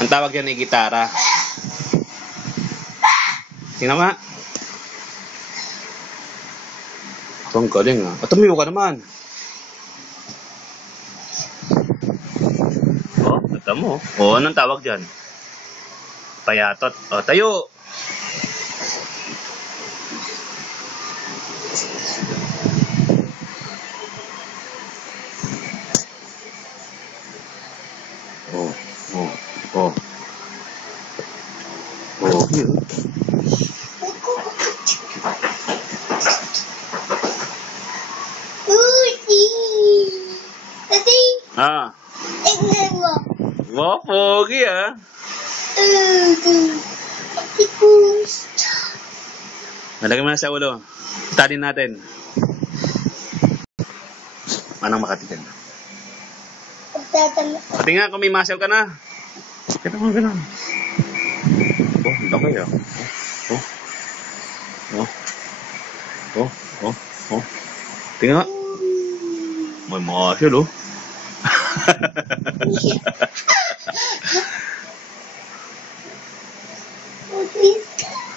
Ang tawag yan ay gitara. Tingnan mo nga. Ang galing ah. Tumiyo ka naman. Oh, ito mo. Oh, anong tawag dyan? Payatot. Oh, tayo. Oh, oh, oh. Oh, here. Ah. Tignan mo. Wow, pogi ah. Nalagay mo na sa ulo. Study natin. Anong makatikin? Pati nga kung may muscle ka na. Kita mo ganun. Oh, laki ah. Oh. Oh. Oh. Oh. Oh. Tingnan nga. May muscle oh. Yeah.